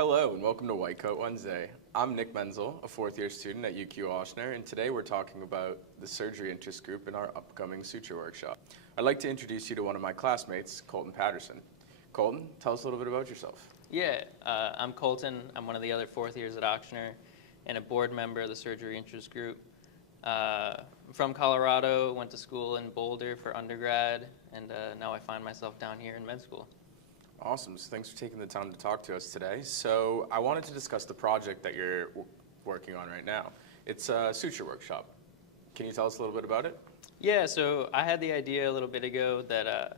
Hello and welcome to White Coat Wednesday. I'm Nick Menzel, a fourth-year student at UQ-Ochsner, and today we're talking about the surgery interest group in our upcoming suture workshop. I'd like to introduce you to one of my classmates, Colton Paterson. Colton, tell us a little bit about yourself. I'm Colton. I'm one of the other fourth years at Ochsner and a board member of the surgery interest group. I'm from Colorado, went to school in Boulder for undergrad, and now I find myself down here in med school. Awesome. So thanks for taking the time to talk to us today. So I wanted to discuss the project that you're working on right now. It's a suture workshop. Can you tell us a little bit about it? Yeah, so I had the idea a little bit ago that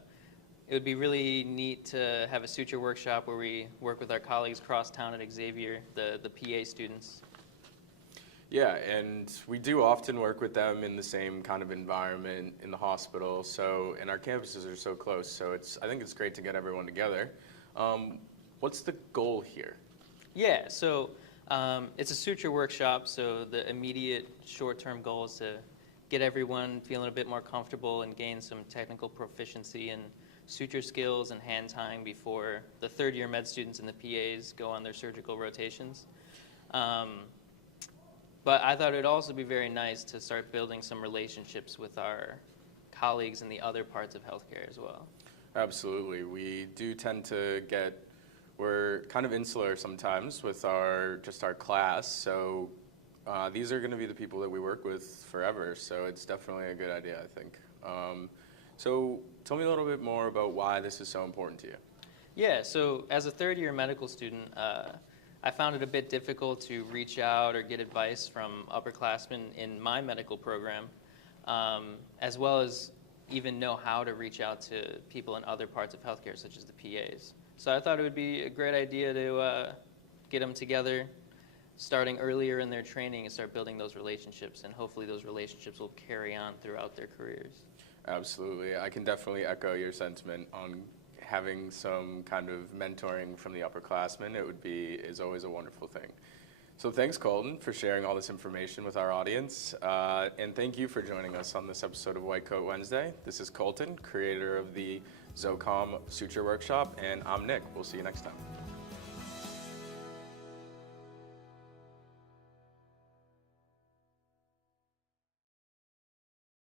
it would be really neat to have a suture workshop where we work with our colleagues across town at Xavier, the PA students. Yeah, and we do often work with them in the same kind of environment in the hospital, and our campuses are so close, so I think it's great to get everyone together. What's the goal here? Yeah, so it's a suture workshop, so the immediate short-term goal is to get everyone feeling a bit more comfortable and gain some technical proficiency in suture skills and hand tying before the third-year med students and the PAs go on their surgical rotations. But I thought it would also be very nice to start building some relationships with our colleagues in the other parts of healthcare as well. Absolutely. We do tend to we're kind of insular sometimes with our class, so these are going to be the people that we work with forever, so it's definitely a good idea, I think. So tell me a little bit more about why this is so important to you. Yeah, so as a third-year medical student, I found it a bit difficult to reach out or get advice from upperclassmen in my medical program, as well as even know how to reach out to people in other parts of healthcare, such as the PAs. So I thought it would be a great idea to get them together, starting earlier in their training, and start building those relationships, and hopefully those relationships will carry on throughout their careers. Absolutely. I can definitely echo your sentiment on having some kind of mentoring from the upperclassmen. Is always a wonderful thing. So thanks, Colton, for sharing all this information with our audience. And thank you for joining us on this episode of White Coat Wednesday. This is Colton, creator of the Zocom Suture Workshop, and I'm Nick. We'll see you next time.